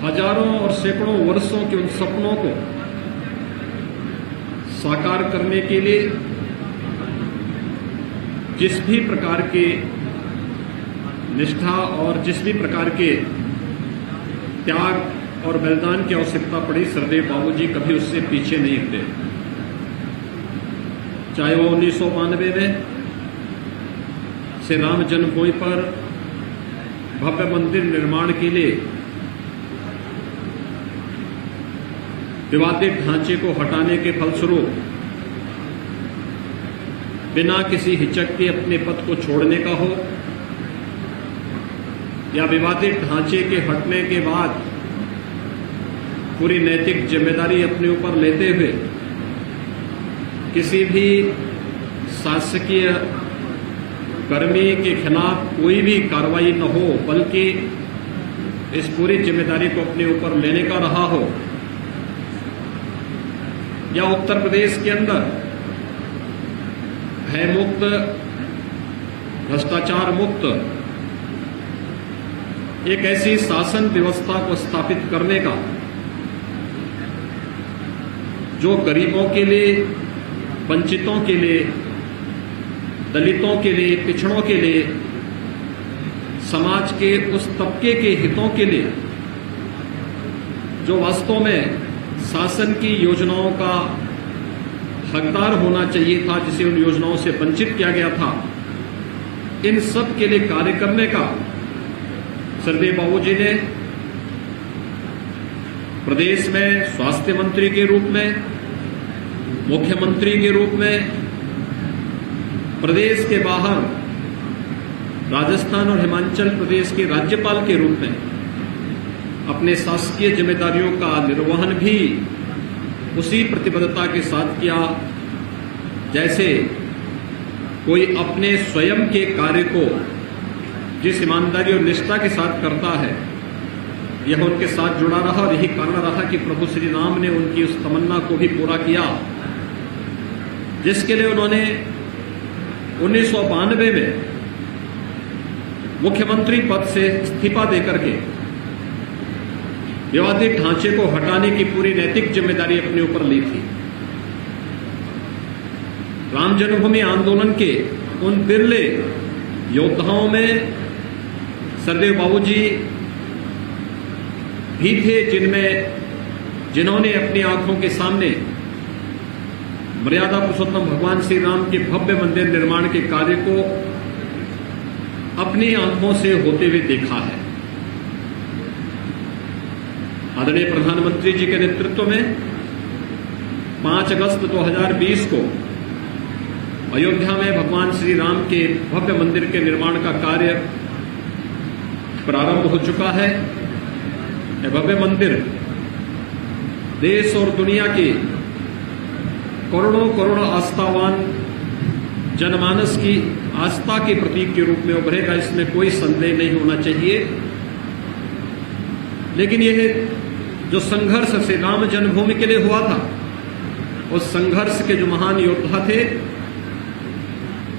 हजारों और सैकड़ों वर्षों के उन सपनों को साकार करने के लिए जिस भी प्रकार के निष्ठा और जिस भी प्रकार के त्याग और बलिदान की आवश्यकता पड़ी, सरदेव बाबूजी कभी उससे पीछे नहीं हटे। चाहे वो 1992 में श्री राम जन्मभूमि पर भव्य मंदिर निर्माण के लिए विवादित ढांचे को हटाने के फलस्वरूप बिना किसी हिचक के अपने पद को छोड़ने का हो, या विवादित ढांचे के हटने के बाद पूरी नैतिक जिम्मेदारी अपने ऊपर लेते हुए किसी भी शासकीय कर्मी के खिलाफ कोई भी कार्रवाई न हो, बल्कि इस पूरी जिम्मेदारी को अपने ऊपर लेने का रहा हो, या उत्तर प्रदेश के अंदर भय मुक्त, भ्रष्टाचार मुक्त एक ऐसी शासन व्यवस्था को स्थापित करने का जो गरीबों के लिए, वंचितों के लिए, दलितों के लिए, पिछड़ों के लिए, समाज के उस तबके के हितों के लिए जो वास्तव में शासन की योजनाओं का हकदार होना चाहिए था, जिसे उन योजनाओं से वंचित किया गया था, इन सब के लिए कार्य करने का सरदेव बाबूजी ने प्रदेश में स्वास्थ्य मंत्री के रूप में, मुख्यमंत्री के रूप में, प्रदेश के बाहर राजस्थान और हिमाचल प्रदेश के राज्यपाल के रूप में अपने शासकीय जिम्मेदारियों का निर्वहन भी उसी प्रतिबद्धता के साथ किया जैसे कोई अपने स्वयं के कार्य को जिस ईमानदारी और निष्ठा के साथ करता है। यह उनके साथ जुड़ा रहा और यही कारण रहा कि प्रभु श्री राम ने उनकी उस तमन्ना को भी पूरा किया जिसके लिए उन्होंने 1992 में मुख्यमंत्री पद से इस्तीफा देकर के विवादित ढांचे को हटाने की पूरी नैतिक जिम्मेदारी अपने ऊपर ली थी। राम जन्मभूमि आंदोलन के उन बिरले योद्धाओं में सरदेव बाबूजी भी थे जिन्होंने अपनी आंखों के सामने मर्यादा पुरुषोत्तम भगवान श्री राम के भव्य मंदिर निर्माण के कार्य को अपनी आंखों से होते हुए देखा है। आदरणीय प्रधानमंत्री जी के नेतृत्व में 5 अगस्त 2020 को अयोध्या में भगवान श्री राम के भव्य मंदिर के निर्माण का कार्य प्रारंभ हो चुका है। यह भव्य मंदिर देश और दुनिया के करोड़ों करोड़ आस्थावान जनमानस की आस्था के प्रतीक के रूप में उभरेगा, इसमें कोई संदेह नहीं होना चाहिए। लेकिन यह जो संघर्ष श्री राम जन्मभूमि के लिए हुआ था, उस संघर्ष के जो महान योद्धा थे,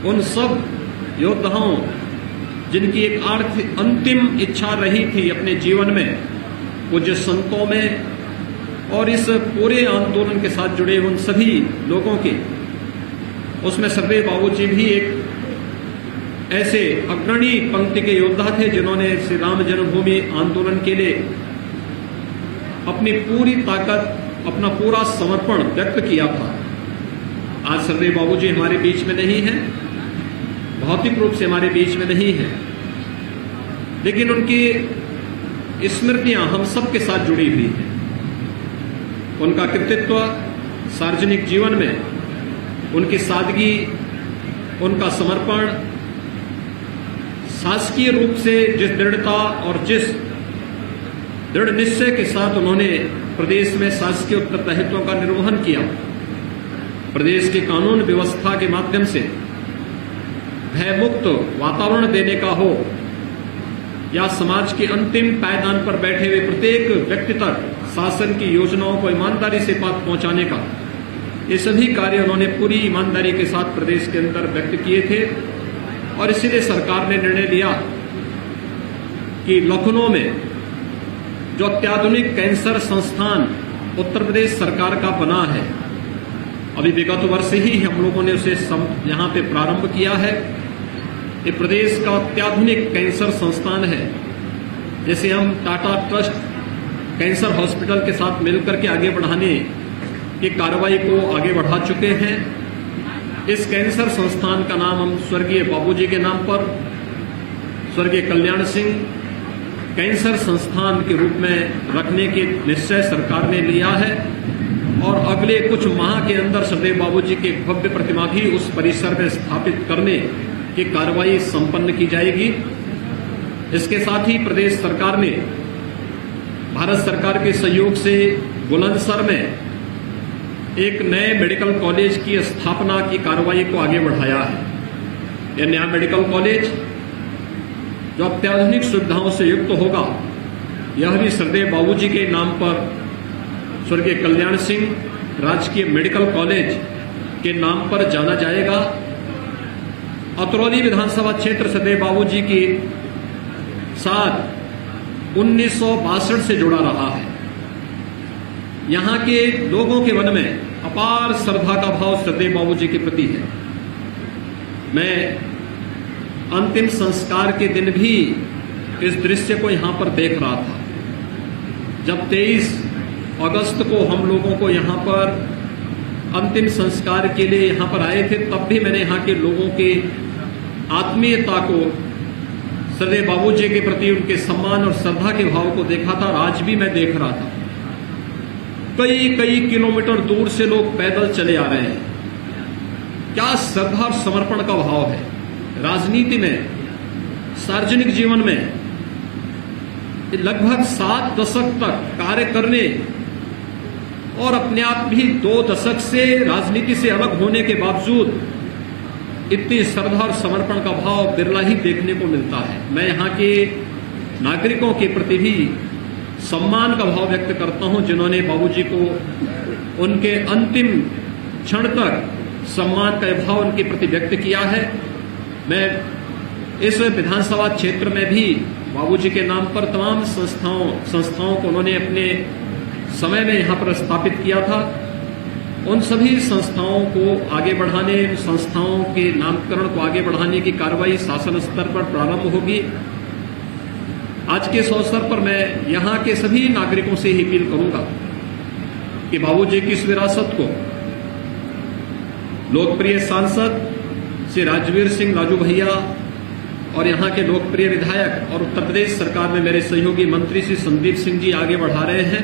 उन सब योद्धाओं जिनकी एक अंतिम इच्छा रही थी अपने जीवन में, पूज्य संतों में और इस पूरे आंदोलन के साथ जुड़े उन सभी लोगों के, उसमें सरदेव बाबूजी भी एक ऐसे अग्रणी पंक्ति के योद्धा थे जिन्होंने श्री राम जन्मभूमि आंदोलन के लिए अपनी पूरी ताकत, अपना पूरा समर्पण व्यक्त किया था। आज सरदेव बाबूजी हमारे बीच में नहीं है, भौतिक रूप से हमारे बीच में नहीं है, लेकिन उनकी स्मृतियां हम सबके साथ जुड़ी हुई हैं। उनका कृतित्व सार्वजनिक जीवन में, उनकी सादगी, उनका समर्पण, शासकीय रूप से जिस दृढ़ता और जिस दृढ़ निश्चय के साथ उन्होंने प्रदेश में शासकीय उत्तरदायित्वों का निर्वहन किया, प्रदेश की कानून व्यवस्था के माध्यम से भयमुक्त वातावरण देने का हो, या समाज के अंतिम पायदान पर बैठे हुए प्रत्येक व्यक्ति तक शासन की योजनाओं को ईमानदारी से बात पहुंचाने का, ये सभी कार्य उन्होंने पूरी ईमानदारी के साथ प्रदेश के अंदर व्यक्त किए थे। और इसीलिए सरकार ने निर्णय लिया कि लखनऊ में जो अत्याधुनिक कैंसर संस्थान उत्तर प्रदेश सरकार का बना है, अभी विगत वर्ष ही हम लोगों ने उसे यहाँ पे प्रारंभ किया है। ये प्रदेश का अत्याधुनिक कैंसर संस्थान है। जैसे हम टाटा ट्रस्ट कैंसर हॉस्पिटल के साथ मिलकर के आगे बढ़ाने की कार्रवाई को आगे बढ़ा चुके हैं। इस कैंसर संस्थान का नाम हम स्वर्गीय बाबूजी के नाम पर स्वर्गीय कल्याण सिंह कैंसर संस्थान के रूप में रखने के निश्चय सरकार ने लिया है और अगले कुछ माह के अंदर सदैव बाबूजी की एक भव्य प्रतिमा भी उस परिसर में स्थापित करने की कार्रवाई संपन्न की जाएगी। इसके साथ ही प्रदेश सरकार ने भारत सरकार के सहयोग से बुलंदशहर में एक नए मेडिकल कॉलेज की स्थापना की कार्रवाई को आगे बढ़ाया है। यह नया मेडिकल कॉलेज जो अत्याधुनिक सुविधाओं से युक्त होगा, यह भी सदैव बाबूजी के नाम पर स्वर्गीय कल्याण सिंह राजकीय मेडिकल कॉलेज के नाम पर जाना जाएगा। अतरौली विधानसभा क्षेत्र सदैव बाबूजी के साथ 1962 से जुड़ा रहा है। यहाँ के लोगों के मन में अपार श्रद्धा का भाव सदैव बाबूजी के प्रति है। मैं अंतिम संस्कार के दिन भी इस दृश्य को यहाँ पर देख रहा था। जब 23 अगस्त को हम लोगों को यहाँ पर अंतिम संस्कार के लिए यहाँ पर आए थे, तब भी मैंने यहाँ के लोगों के आत्मीयता को, सदैव बाबूजी के प्रति उनके सम्मान और श्रद्धा के भाव को देखा था और आज भी मैं देख रहा था। कई कई किलोमीटर दूर से लोग पैदल चले आ रहे हैं। क्या श्रद्धा और समर्पण का भाव है। राजनीति में, सार्वजनिक जीवन में लगभग 7 दशक तक कार्य करने और अपने आप भी 2 दशक से राजनीति से अलग होने के बावजूद इतनी श्रद्धा और समर्पण का भाव बिरला ही देखने को मिलता है। मैं यहाँ के नागरिकों के प्रति भी सम्मान का भाव व्यक्त करता हूँ, जिन्होंने बाबूजी को उनके अंतिम क्षण तक सम्मान का भाव उनके प्रति व्यक्त किया है। मैं इस विधानसभा क्षेत्र में भी बाबूजी के नाम पर तमाम संस्थाओं को उन्होंने अपने समय में यहाँ पर स्थापित किया था। उन सभी संस्थाओं को आगे बढ़ाने, संस्थाओं के नामकरण को आगे बढ़ाने की कार्रवाई शासन स्तर पर प्रारंभ होगी। आज के इस अवसर पर मैं यहाँ के सभी नागरिकों से ही अपील करूंगा कि बाबूजी की इस विरासत को लोकप्रिय सांसद श्री राजवीर सिंह राजू भैया और यहाँ के लोकप्रिय विधायक और उत्तर प्रदेश सरकार में मेरे सहयोगी मंत्री श्री संदीप सिंह जी आगे बढ़ा रहे हैं।